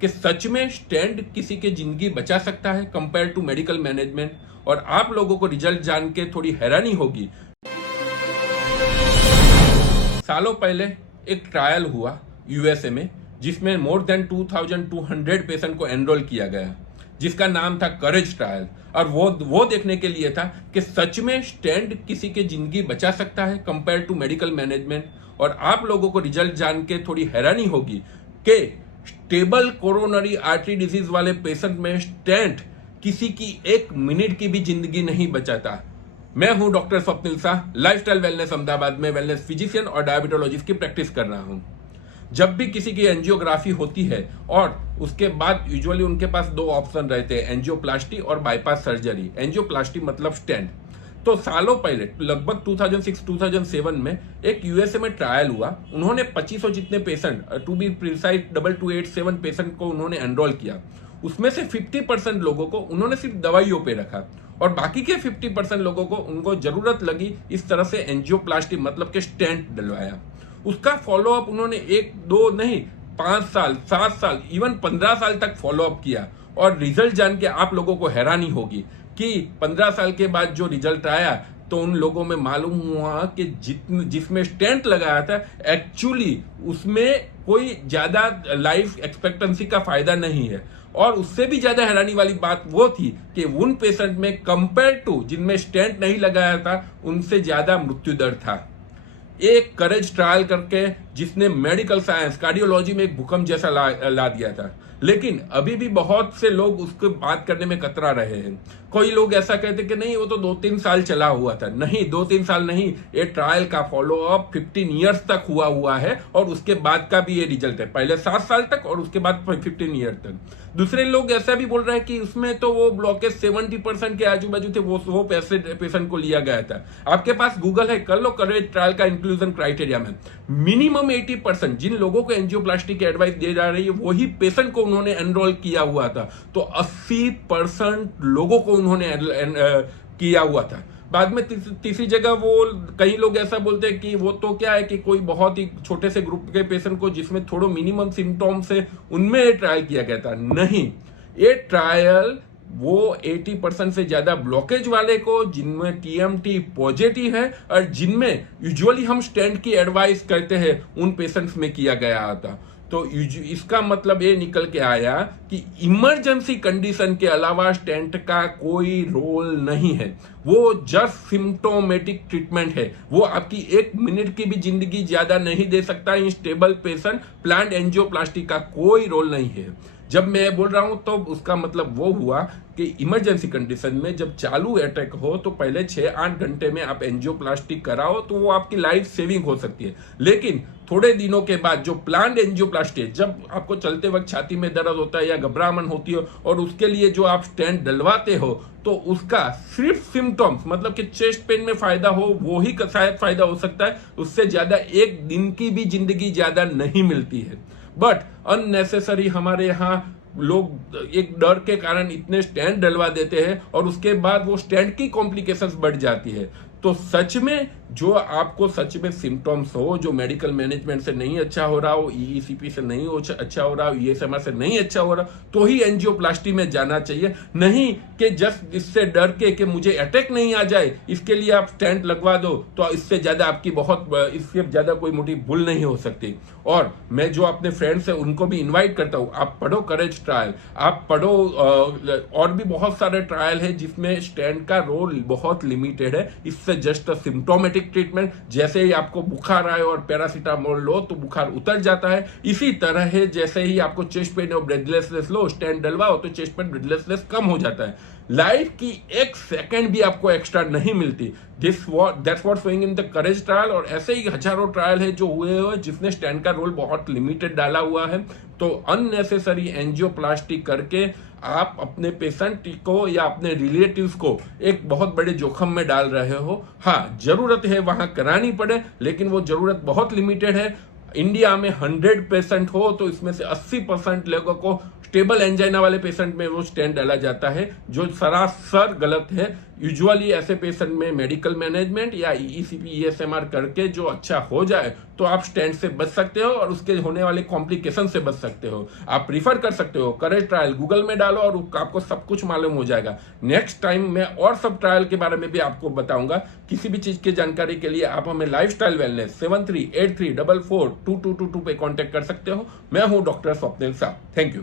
कि सच में स्टेंट किसी की जिंदगी बचा सकता है कंपेयर टू मेडिकल मैनेजमेंट। और आप लोगों को रिजल्ट जान के थोड़ी हैरानी होगी। सालों पहले एक ट्रायल हुआ यूएसए में, जिसमें मोर देन 2200 पेशेंट को एनरोल किया गया, जिसका नाम था करेज ट्रायल। और वो देखने के लिए था कि सच में स्टेंट किसी की जिंदगी बचा सकता है कंपेयर टू मेडिकल मैनेजमेंट। और आप लोगों को रिजल्ट जान के थोड़ी हैरानी होगी कि स्टेबल कोरोनरी आर्टरी डिजीज वाले पेशेंट में स्टेंट किसी की 1 मिनट की भी जिंदगी नहीं बचाता। मैं हूं doctor Swapnil Shah, lifestyle wellness Ahmedabad में वेलनेस फिजिशियन और डायबिटोलॉजिस्ट की प्रैक्टिस कर रहा हूं। जब भी किसी की एंजियोग्राफी होती है और उसके बाद यूजुअली उनके पास 2 ऑप्शन रहते हैं, एंजियोप्लास्टी और बाईपास सर्जरी। एंजियोप्लास्टी मतलब स्टेंट। तो सालों पहले लगभग 2006-2007 में एक यूएसए में ट्रायल हुआ। उन्होंने 2500 जितने patient, to be precise 2287 patient को उन्होंने एनरोल किया। उसमें से 50% लोगों को उन्होंने सिर्फ दवाइयों पे रखा और बाकी के 50% लोगों को उनको जरूरत लगी इस तरह से एंजियोप्लास्टी मतलब के स्टेंट डलवाया। उसका फॉलोअप उन्होंने 1-2 नहीं 5 साल, 7 साल, इवन 15 साल तक फॉलोअप किया। और रिजल्ट जान के आप लोगों को हैरानी होगी कि 15 साल के बाद जो रिजल्ट आया तो उन लोगों में मालूम हुआ कि जिसमें स्टेंट लगाया था एक्चुअली उसमें कोई ज्यादा लाइफ एक्सपेक्टेंसी का फायदा नहीं है। और उससे भी ज्यादा हैरानी वाली बात वो थी कि उन पेशेंट में कंपेयर टू जिनमें स्टेंट नहीं लगाया था उनसे ज्यादा मृत्यु दर था। एक करेज ट्रायल करके जिसने मेडिकल साइंस कार्डियोलॉजी में एक भूकंप जैसा ला दिया था, लेकिन अभी भी बहुत से लोग उसको बात करने में कतरा रहे हैं। कोई लोग ऐसा कहते कि नहीं वो तो 2-3 साल चला हुआ था। नहीं, 2-3 साल नहीं, ये ट्रायल का फॉलोअप 15 ईयर्स तक हुआ है और उसके बाद का भी ये रिजल्ट है। पहले 7 साल तक और उसके बाद 15 ईयर तक। दूसरे लोग ऐसा भी बोल रहे हैं कि उसमें तो वो ब्लॉकेज 70% के आजू बाजू थे, वो पेशेंट को लिया गया था। आपके पास गूगल है, कर लो करेज ट्रायल का इंक्लूजन क्राइटेरिया में मिनिमम 80% जिन लोगों को एंजियोप्लास्टी की एडवाइस दी जा रही है वही पेशेंट को उन्होंने एनरोल किया हुआ था। तो 80% लोगों को उन्होंने किया हुआ था। बाद में तीसरी जगह वो कई लोग ऐसा बोलते हैं कि वो तो क्या है कि कोई बहुत ही छोटे से ग्रुप के पेशेंट को जिसमें थोड़ा मिनिमम सिम्टम्स है उनमें ट्रायल किया गया था। नहीं, ये ट्रायल वो 80% से ज्यादा ब्लॉकेज वाले को जिनमें टीएमटी पॉजिटिव है और जिनमें यूजुअली हम स्टेंट की एडवाइस करते हैं उन पेशेंट्स में किया गया था। तो इसका मतलब ये निकल के आया कि इमरजेंसी कंडीशन के अलावा स्टेंट का कोई रोल नहीं है। वो जस्ट सिम्टोमेटिक ट्रीटमेंट है। वो आपकी 1 मिनट की भी जिंदगी ज्यादा नहीं दे सकता। In stable patient plant angioplasty का कोई रोल नहीं है। जब मैं बोल रहा हूं तो उसका मतलब वो हुआ कि इमरजेंसी कंडीशन में जब चालू अटैक हो तो पहले 6-8 घंटे में आप एंजियोप्लास्टी कराओ तो वो आपकी लाइफ सेविंग हो सकती है। लेकिन थोड़े दिनों के बाद जो प्लांट एंजियोप्लास्टी है, जब आपको चलते वक्त छाती में दर्द होता है या घबराहट होती है और उसके लिए जो आप स्टेंट डलवाते हो तो उसका सिर्फ सिम्टम्स मतलब कि चेस्ट पेन में फायदा हो वो ही शायद फायदा हो सकता है। उससे ज्यादा 1 दिन की भी जिंदगी ज्यादा नहीं मिलती है। बट अननेसेसरी हमारे यहाँ लोग एक डर के कारण इतने स्टेंट डलवा देते हैं और उसके बाद वो स्टेंट की कॉम्प्लिकेशंस बढ़ जाती है। तो सच में जो आपको सच में सिम्टम्स हो, जो मेडिकल मैनेजमेंट से नहीं अच्छा हो रहा हो, ईईसीपी से नहीं अच्छा हो रहा हो, ईएसएमआर से नहीं अच्छा हो रहा, तो ही एंजियोप्लास्टी में जाना चाहिए। नहीं कि जस्ट इससे डर के कि मुझे अटैक नहीं आ जाए इसके लिए आप स्टेंट लगवा दो, तो इससे ज्यादा आपकी इससे ज्यादा कोई मोटी भूल नहीं हो सकती। और मैं जो अपने फ्रेंड्स है उनको भी इन्वाइट करता हूँ, आप पढ़ो करेज ट्रायल, आप पढ़ो और भी बहुत सारे ट्रायल है जिसमें स्टेंट का रोल बहुत लिमिटेड है। इससे जस्ट सिम्टोमेटिक ट्रीटमेंट, जैसे ही आपको बुखार आए और पैरासीटामोल लो तो बुखार उतर जाता है, इसी तरह है जैसे ही आपको चेस्ट पेन और ब्रेथलेसनेस लो स्टेंट डलवाओ तो चेस्ट पेन ब्रेथलेसनेस कम हो जाता है। लाइफ की 1 सेकंड भी आपको एक्स्ट्रा नहीं मिलती। That's what showing in the courage trial. और ऐसे ही हजारों ट्रायल है जो हुए हुए जिसने स्टेंट का रोल बहुत लिमिटेड डाला हुआ है। तो अननेसेसरी एंजियोप्लास्टी करके आप अपने पेशेंट को या अपने रिलेटिव्स को एक बहुत बड़े जोखिम में डाल रहे हो। हाँ, जरूरत है वहां करानी पड़े, लेकिन वो जरूरत बहुत लिमिटेड है। इंडिया में 100 पेशेंट हो तो इसमें से 80% लोगों को स्टेबल एंजाइना वाले पेशेंट में वो स्टेंट डाला जाता है, जो सरासर गलत है। यूजुअली ऐसे पेशेंट में मेडिकल मैनेजमेंट या ईसीपी ईएसएमआर करके जो अच्छा हो जाए तो आप स्टेंट से बच सकते हो और उसके होने वाले कॉम्प्लिकेशन से बच सकते हो। आप प्रीफर कर सकते हो करेज ट्रायल, गूगल में डालो और आपको सब कुछ मालूम हो जाएगा। नेक्स्ट टाइम मैं और सब ट्रायल के बारे में भी आपको बताऊंगा। किसी भी चीज की जानकारी के लिए आप हमें लाइफस्टाइल वेलनेस 7383442222 पे कांटेक्ट कर सकते हो। मैं हूं डॉक्टर स्वप्निल साहब। Thank you.